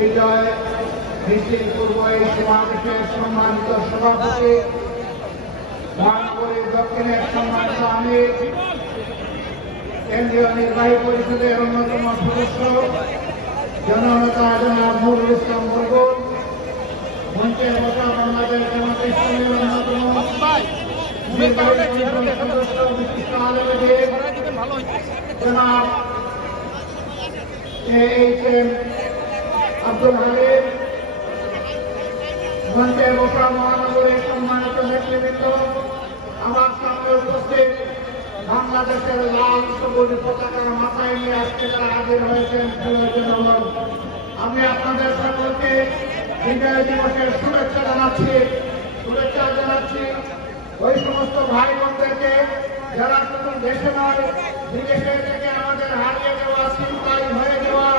বিজয় মিছিল পূর্ব এই সমাবেশের সম্মানিত সভাপতি, মহানগরী দক্ষিণের সম্মানিত আমির, কেন্দ্রীয় নির্বাহী পরিষদের অন্যতম সদস্য জননেতা জনাব নুরুল ইসলাম বুলবুল, মঞ্চে বসা বাংলাদেশ জামাত ইসলামীর অন্যতম নির্বাহী পরিষদ সদস্য বিশিষ্ট আলেমদের জনাব AHM আব্দুল হালিম, মঞ্চে বসা মহানগরীর সম্মানিত নেতৃবৃন্দ, আমার সামনে উপস্থিত বাংলাদেশের লাল সবুজ পতাকা মাথায় নিয়ে আজকে যারা হাজির হয়েছেন, আমি আপনাদের সকলকে বিজয় দিবসের শুভেচ্ছা জানাচ্ছি। ওই সমস্ত ভাই বোনদেরকে যারা শুধু দেশে নয় বিদেশে থেকে আমাদের হারিয়ে যাওয়া, চিন্তায় হয়ে যাওয়া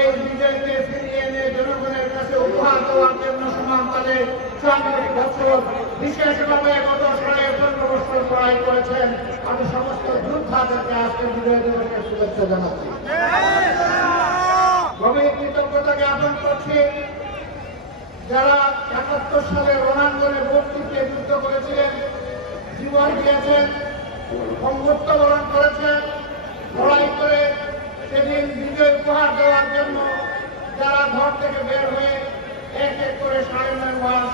এই বিজয়কে ফিরিয়ে এনে জনগণের কাছে উপহার দেওয়ার জন্য সমানতালে ৪ বছর বিশেষভাবে গত ১৫ বছর লড়াই করেছেন। আমি সমস্ত যোদ্ধাদেরকে আজকে বিজয় দিবসের শুভেচ্ছা জানাচ্ছি। গভীর কৃতজ্ঞতা জ্ঞাপন করছি যারা ৭১ সালে রণাঙ্গনে বক্তৃত্বে যুদ্ধ করেছিলেন, জীবন দিয়েছেন, বঙ্গত্ব বরণ করেছেন, লড়াই করে সেদিন বিজয় উপহার দেওয়ার জন্য যারা ঘর থেকে বের হয়ে এক এক করে ৯.৫ মাস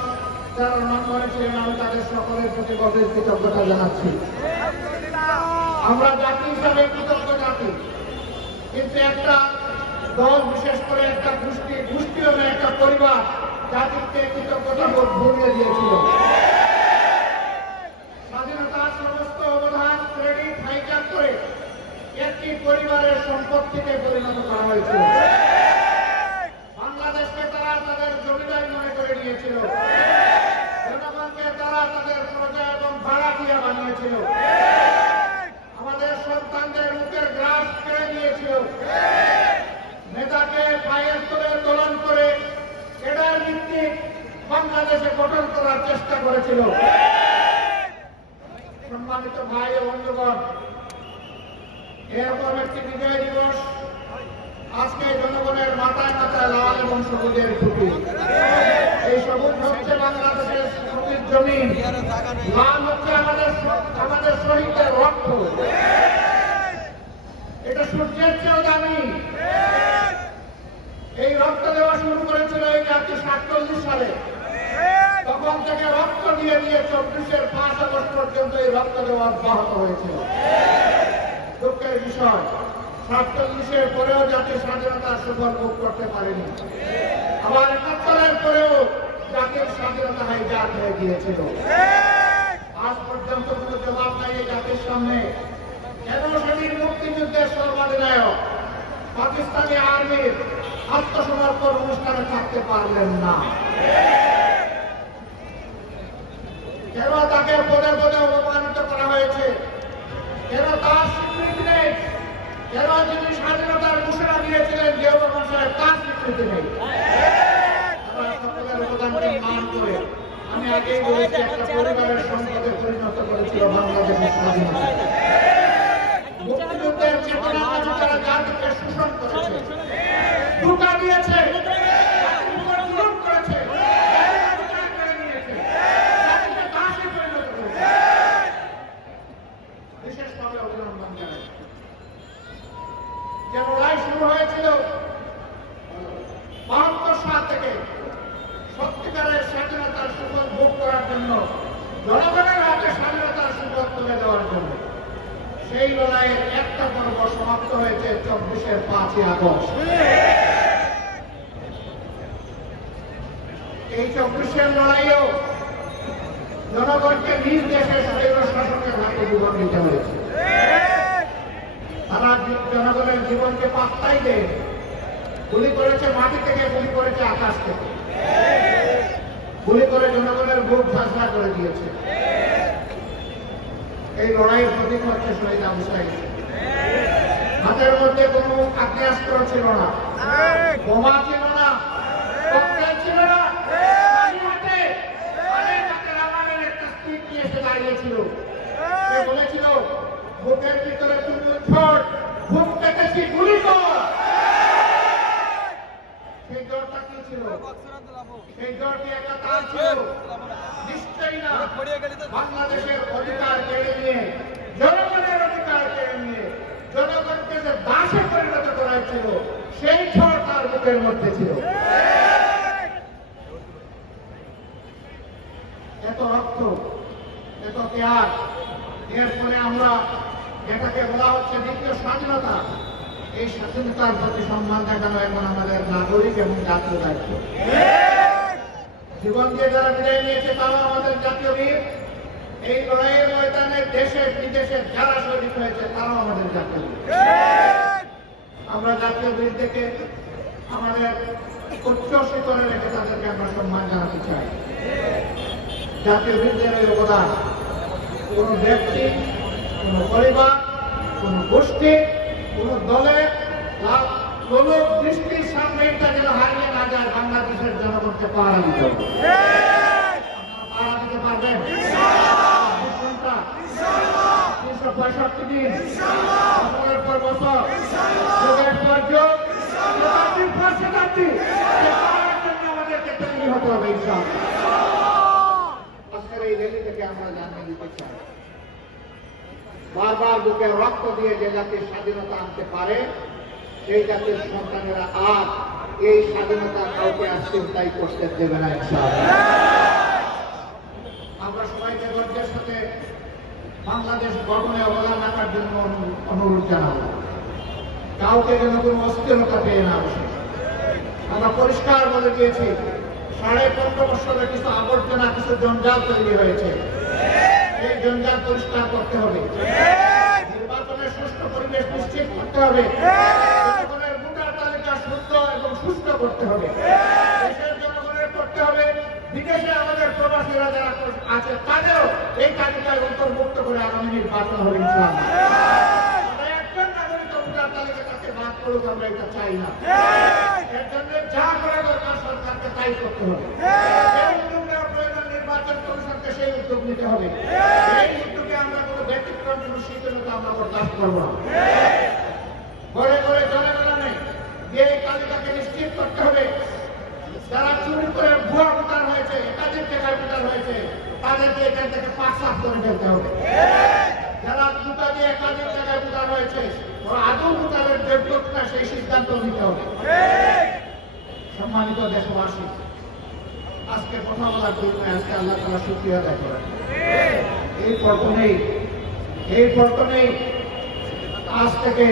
যারা রণাঙ্গনে ছিলেন, আমি তাদের সকলের প্রতি গভীর কৃতজ্ঞতা জানাচ্ছি। আমরা জাতি হিসাবে কৃতজ্ঞ জাতি, কিন্তু একটা দল, বিশেষ করে একটা গোষ্ঠী হলে একটা পরিবার জাতিকে কৃতজ্ঞতা বোধ ভুলিয়ে দিয়েছিল। স্বাধীনতার সমস্ত অবদান ক্রেডিট হাইজ্যাক করে একটি পরিবারের সম্পত্তিতে পরিণত করা হয়েছিল। বাংলাদেশকে তারা তাদের জমিদারি মনে করে নিয়েছিল, জনগণকে তারা তাদের প্রজা এবং ভাড়া দিয়ে বানিয়েছিল, আমাদের সন্তানদের মুখের গ্রাস কেড়ে নিয়েছিল, নেতাকে পায়ের তলে দোলন করে ক্যাডার ভিত্তিক বাংলাদেশে গঠন করার চেষ্টা করেছিল। সম্মানিত ভাই ও বন্ধুগণ, এরকম একটি বিজয় দিবস আজকে জনগণের মাথায় মাথায় লাল এবং সবুজের খুঁটি। এই সবুজ হচ্ছে বাংলাদেশের সবুজ জমিন, লাল হচ্ছে আমাদের শহীদদের রক্ত। এটা সূর্যের চেয়েও দামি। এই রক্ত দেওয়া শুরু করেছিল এই জাতি ৪৭ সালে। তখন থেকে রক্ত দিয়ে ২৪-এর ৫ আগস্ট পর্যন্ত এই রক্ত দেওয়া অব্যাহত হয়েছিল। দুঃখের বিষয়, ৪৭-এর পরেও জাতি স্বাধীনতার সুফল ভোগ করতে পারেনি। আবার ৭১-এর পরেও জাতির স্বাধীনতা হাইজ্যাক হয়ে গিয়েছিল। আজ পর্যন্ত কোনো জবাব নাই এই জাতির সামনে। কেন সেদিন মুক্তিযুদ্ধের সর্বাধিনায়ক পাকিস্তানি আর্মির আত্মসমর্পণ অনুষ্ঠানে থাকতে পারলেন না? কেন তাকে পদে পদে অপমানিত করা হয়েছে? কেন তার স্বীকৃতি নেই? কেন যিনি স্বাধীনতার ঘোষণা দিয়েছিলেন জিয়াউর রহমান সাহেব, তার স্বীকৃতি নেই? সকলের অবদানকে মান করে আমি আগেই বলেছি, একটা পরিবারের সম্পদে পরিণত করেছিল বাংলাদেশের স্বাধীনতা। মুক্তিযুদ্ধের চেতনা যারা জাতিকে শোষণ করেছে, ধোঁকা দিয়েছে, করেছে, বিশেষভাবে অভিনন্দন জানাই। যে লড়াই শুরু হয়েছিল ৭২ সাল থেকে সত্যিকারের স্বাধীনতার সুফল ভোগ করার জন্য, জনগণের হাতে স্বাধীনতার সুফল তুলে দেওয়ার জন্য, সেই লড়াইয়ের একটা পর্ব সমাপ্ত হয়েছে ২৪-এর ৫ই আগস্ট। এই ২৪-এর লড়াইয়েও জনগণকে নিজ দেশের স্বৈর শাসকের হাতে জীবন দিতে হয়েছে। তারা জনগণের জীবনকে পাত্তাই দেয়। গুলি করেছে মাটি থেকে, গুলি করেছে আকাশ থেকে। গুলি করে জনগণের বুক ঝাঁঝরা করে দিয়েছে। এই লড়াইয়ের প্রতীক হচ্ছে শহীদ আবু সাঈদ। হাতের মধ্যে কোনো আগ্নেয়াস্ত্র ছিল না, বোমা ছিল না, ককটেল ছিল না, একটা স্টিক নিয়ে এসে দাঁড়িয়েছিল। সে বলেছিল, বুকের ভিতরে তুমি ছোট, বুক পেতেছি গুলি কর। সেই জ্বরটা কি ছিল? সেই জ্বর কি একটা তার ছিল? নিশ্চয়ই না। বাংলাদেশের অধিকার কেড়ে নিয়ে, জনগণের অধিকার কেড়ে নিয়ে, জনগণকে যে দাসে পরিণত করা ছিল, সেই ঝড় তার বুকের মধ্যে ছিল। এত রক্ত, এত ত্যাগ, এর ফলে আমরা এটাকে বলা হচ্ছে দ্বিতীয় স্বাধীনতা। এই স্বাধীনতার প্রতি সম্মান দেখানো এখন আমাদের নাগরিক এবং জাতীয় দায়িত্ব। জীবন দিয়ে যারা বিদায় নিয়েছে তারা আমাদের জাতীয় বীর। এই লড়াইয়ের ময়দানে দেশে বিদেশে যারা শহীদ হয়েছে তারাও আমাদের জাতীয় বীর। আমরা জাতীয় বীর থেকে আমাদের উচ্চ শিখরে রেখে তাদেরকে আমরা সম্মান জানাতে চাই। জাতীয় বীরদের এই অবদান কোন ব্যক্তি, কোন পরিবার, কোন গোষ্ঠী, কোন দলের কোন দৃষ্টির সামনে এটা যেন হারিয়ে না যায়। বাংলাদেশের জনগণকে পাহারা দিতে হবে। পাহারা দিতে পারবেন? 365 দিন, বছরের পর বছর, যুগের পর যুগ, শতাব্দীর পর শতাব্দী, আমাদেরকে তৈরি হতে হবে ইনশাআল্লাহ। আজকের এই র্যালি থেকে আমরা জানিয়ে দিতে চাই, বারবার বুকে রক্ত দিয়ে যে জাতির স্বাধীনতা আনতে পারে, সেই জাতির সন্তানেরা আর এই স্বাধীনতা কাউকে আর চিন্তাই করতে দেবে না ইনশাআল্লাহ। আমরা সবাইকে ধৈর্যের সাথে বাংলাদেশ গঠনে অবদান রাখার জন্য অনুরোধ জানাবো। কাউকে যেন কোনো অস্থিরতা পেয়ে না বসে। আমরা পরিষ্কার বলে দিয়েছি, 15.5 বছরের কিছু আবর্জনা, কিছু জঞ্জাল তৈরি হয়েছে। এই জঞ্জাল পরিষ্কার করতে হবে। নির্বাচনের সুষ্ঠু পরিবেশ নিশ্চিত করতে হবে। জনগণের ভোটার তালিকা শুদ্ধ এবং সুস্থ করতে হবে। দেশের জনগণের করতে হবে। বিদেশে আমাদের প্রবাসীরা যারা আছে তাদেরও এই তালিকায় অন্তর্ভুক্ত করে আগামী নির্বাচন হবে ইনশাআল্লাহ। একজন নাগরিক ভোটার তালিকা তাকে বাদ করুক, আমরা এটা চাই না। এর জন্য যা করা দরকার সরকারকে তাই করতে হবে। নির্বাচন কমিশনকে সেই উদ্যোগ নিতে হবে। এই উদ্যোগে আমরা কোনো ব্যতিক্রম, কোনো শীতলতা আমরা বরদাস্ত করব না। ঘরে ঘরে জনগণে গিয়ে এই তালিকাকে নিশ্চিত করতে হবে। যারা চুরি করে ভুয়া ভোটার হয়েছে, একাধিক জায়গায় ভোটার হয়েছে, তাদেরকে এখান থেকে পাক সাফ করে ফেলতে হবে। যারা জুতা দিয়ে একাধিক জায়গায় ভোটার হয়েছে, ওরা আদৌ ভোটারের যোগ্য কিনা সেই সিদ্ধান্ত নিতে হবে। সম্মানিত দেশবাসী, আজকে কথা বলার জন্য আজকে আল্লাহ তাআলা শুকরিয়া আদায় করেন। এই পল্টনেই আজ থেকে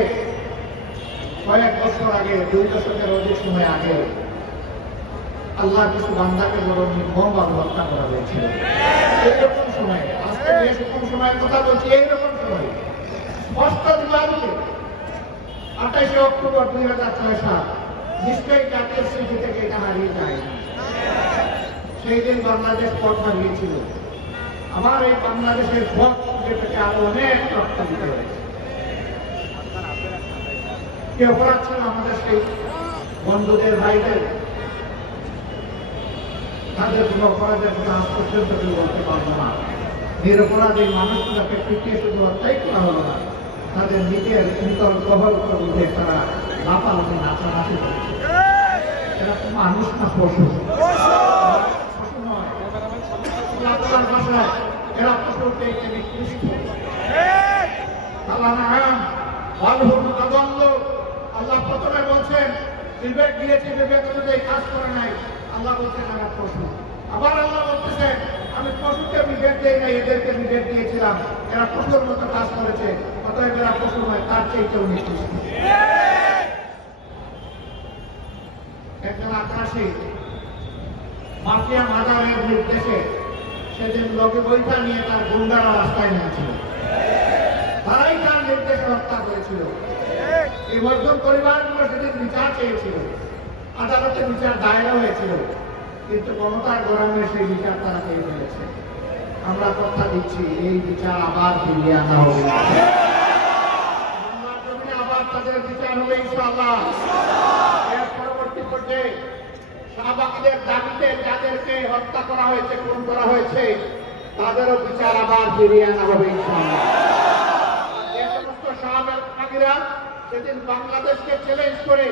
কয়েক বছর আগে, 2 দশকের অধিক সময় আগে আল্লাহ কিছু বান্দাকে যখন নির্মমভাবে হত্যা করা হয়েছিল, এইরকম সময়, আজকে যেরকম সময়ের কথা বলছি, এইরকম সময় স্পষ্ট দিবালোকে 28 অক্টোবর 2006 সাল নিশ্চয়ই জাতীয় স্মৃতি থেকে এটা হারিয়ে যায়। সেই দিন বাংলাদেশ পথ হারিয়েছিল। আমার এই বাংলাদেশের পথ যেটাকে আরো অনেক রক্ষা দিতে হয়েছে। কি অপরাধ ছিল আমাদের সেই বন্ধুদের, ভাইদের? তাদের কোনো অপরাধের কথা আজ পর্যন্ত কেউ বলতে পারবো না। নিরপরাধী মানুষগুলোকে পিটিয়ে শুধু হত্যাই করা হলো না, তাদের নিজের ভিতর গ্রহণ করে তারা লাফালাফি নাচানাচি করেছে। এরা মানুষ না পশু? পশু নয়, এরা পশুকে নিকৃষ্ট। আল্লাহ প্রথমে বলছেন বিবেক দিয়েছে, বিবেক অনুযায়ী কাজ করে নাই। আল্লাহ বলছেন এরা পশু। আবার আল্লাহ বলতেছেন আমি পশুকে বিবেক দিই নাই, এদেরকে বিবেক দিয়েছিলাম, এরা পশুর মতো কাজ করেছে, অতএব এরা পশু নয়, তার চেয়েও নিকৃষ্ট। একজন আকাশী মাফিয়া মাদারের নির্দেশে সেদিন লোকে বইটা নিয়ে তার গুন্ডারা রাস্তায় নেমেছিল। তারাই তার নির্দেশে হত্যা করেছিল। এই মধ্যম পরিবারগুলো সেদিন বিচার চেয়েছিল, আদালতে বিচার দায়েরও হয়েছিল। কিন্তু ক্ষমতার গরমে সেই বিচার তারা পেয়ে ফেলেছে। আমরা কথা দিচ্ছি এই বিচার আবার ফিরিয়ে আনা হবে, আবার তাদের বিচার হবে ইনশাআল্লাহ। এর পরবর্তী পর্যায়ে শাহবাগীদের দাবিতে যাদেরকে হত্যা করা হয়েছে, খুন করা হয়েছে, তাদেরও বিচার আবার ফিরিয়ে আনা হবে ইনশাআল্লাহ। যে সমস্ত শাহবাগীরা সেদিন বাংলাদেশকে চ্যালেঞ্জ করে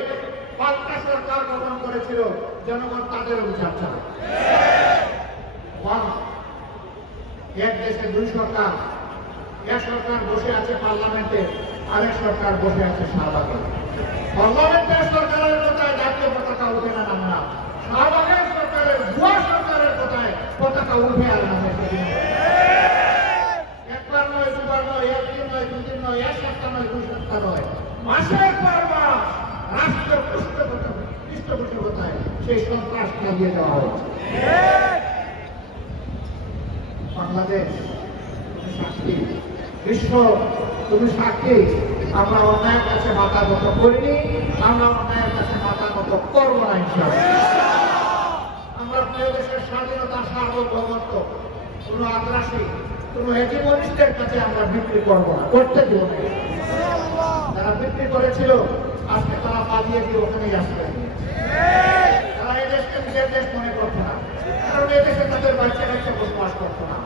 পাল্টা সরকার গঠন করেছিল, জনগণ তাদেরও বিচার চায়। এক দেশে দুই সরকার, এক সরকার বসে আছে পার্লামেন্টে, আরেক সরকার বসে আছে শাহবাগে। পার্লামেন্টের সরকারের কথায় জাতীয় পতাকা উঠে না নামে না, শাহবাগের সরকারের ভুয়া সরকারের কথায় পতাকা উঠে আর নামে। একবার নয়, দুবার নয়, একদিন নয়, দুদিন নয়, এক সপ্তাহ নয়, দুই সপ্তাহ নয়, মাসের পর মাস রাষ্ট্র পৃষ্ঠপোষকতায় সেই সন্ত্রাস চালিয়ে দেওয়া হয়েছে। বাংলাদেশ সাক্ষী, বিশ্ব তুমি সাক্ষী, আমরা অন্যায়ের কাছে মাথা নত করিনি, আমরা অন্যায়ের কাছে মাথা নত করবো না ইনশাআল্লাহ। আমরা প্রিয় দেশের স্বাধীনতা, সার্বভৌমত্ব কোন আগ্রাসী, কোন হেজিমনিস্টের কাছে আমরা বিক্রি করবো না, করতে দিব না। যারা বিক্রি করেছিল আজকে তারা পালিয়ে দিয়ে ওখানেই আসবে। তারা এই দেশকে নিজের দেশ মনে করতো না, কারণ এই দেশে তাদের বাচ্চা কাচ্চা বসবাস করতো না।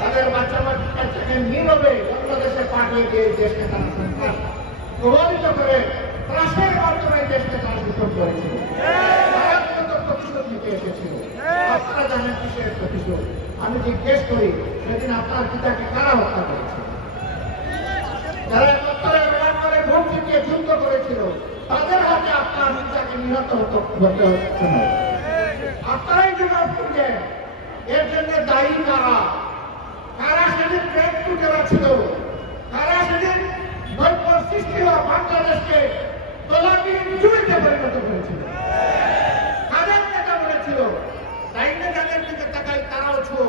তাদের বাচ্চা কাচ্চাকে নীরবে বাংলাদেশে পাঠিয়ে দিয়ে দেশকে তারা সন্ত্রাস প্রভাবিত করে ত্রাসের মাধ্যমে দেশকে তারা শোষণ করেছিল। প্রতিশোধ নিতে এসেছিল। আপনারা জানেন কিসের প্রতিশোধ? আমি জিজ্ঞেস করি, সেদিন আপনার পিতাকে কারা হত্যা করেছে? যারা একত্তরে লড়াই করে ভোট জিতিয়ে যুদ্ধ করেছিল, তাদের হাতে আপনার পিতাকে নিহত হতে হচ্ছে না। আপনারাই জবাব করবেন, এর জন্য দায়ী কারা? কারা সেদিন ব্রেক টুকে ছিল? কারা সেদিন নৈক্য সৃষ্টি হওয়া বাংলাদেশকে গোলামীর জুড়িতে পরিণত করেছিল? কাদের নেতা বলেছিল ডাইনে যাদের দিকে তাকাই তারাও ছো,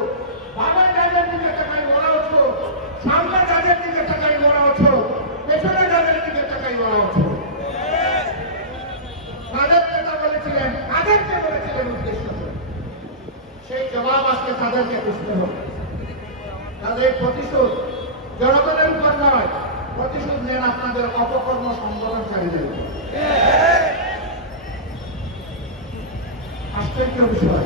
বাবা যাদের দিকে তাকাই ওরাও ছো, সামনে যাদের দিকে তাকাই ওরাও ছো, পেছনে যাদের দিকে তাকাই ওরাও ছো। কাদের নেতা বলেছিলেন, কাদেরকে বলেছিলেন উদ্দেশ্য? সেই জবাব আজকে তাদেরকে বুঝতে হবে। তাদের প্রতিশোধ জনগণের উপর নয়, প্রতিশোধ নেন আপনাদের অপকর্ম সংগঠনকারীদের। আশ্চর্য বিষয়,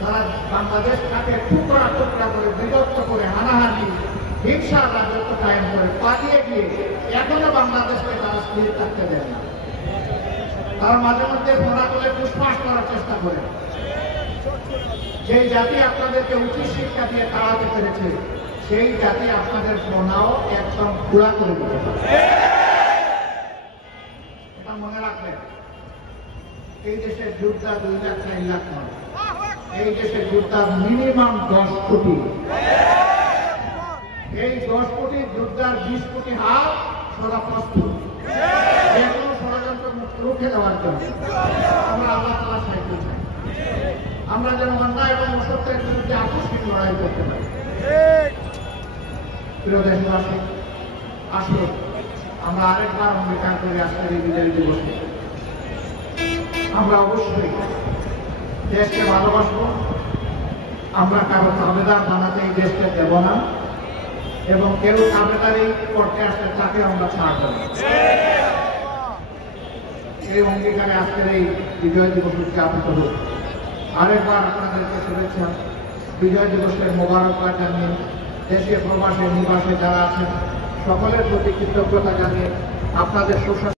তারা বাংলাদেশটাকে টুকরা টুকরা করে বিভক্ত করে হানাহানি হিংসার রাজত্ব কায়েম করে পালিয়ে গিয়ে এখনো বাংলাদেশকে তারা স্থির থাকতে দেয় না। তারা মাঝে মধ্যে ফোনা তুলে পুষ্পাস করার চেষ্টা করে। যে জাতি আপনাদেরকে উচিত শিক্ষা দিয়ে তাড়াতে পেরেছে, সেই জাতি আপনাদের ফোনাও একদম পুরা করে দিতে পারে। এটা মনে রাখবেন। এই দেশের যোদ্ধা 2 লাখ 4 লাখ নয়, এই দেশের যোদ্ধা মিনিমাম 10 কোটি। এই 10 কোটি যোদ্ধার 20 কোটি হাত সদা প্রস্তুত যেকোনো ষড়যন্ত্র রুখে দেওয়ার জন্য। আমরা আল্লাহ তাআলার সাহায্য চাই, আমরা যেন অন্যায় এবং অসত্যের বিরুদ্ধে আকস্মিক লড়াই করতে পারি। প্রিয় দেশবাসী, আসুন আমরা আরেকবার অঙ্গীকার করি আজকের এই বিজয় দিবসে আমরা অবশ্যই দেশকে ভালোবাসবো। আমরা কারো তাবেদার বানাতে এই দেশকে দেব না, এবং কেউ তাবেদারি করতে আসলে তাকে আমরা ছাড় দেব। এই অঙ্গীকারে আজকের এই বিজয় দিবস উদযাপিত হোক। আরেকবার আপনাদেরকে শুভেচ্ছা, বিজয় দিবসের মোবারকবাদ জানিয়ে দেশে প্রবাসে নিবাসে যারা আছেন সকলের প্রতি কৃতজ্ঞতা জানিয়ে আপনাদের সুস্বাস্থ্য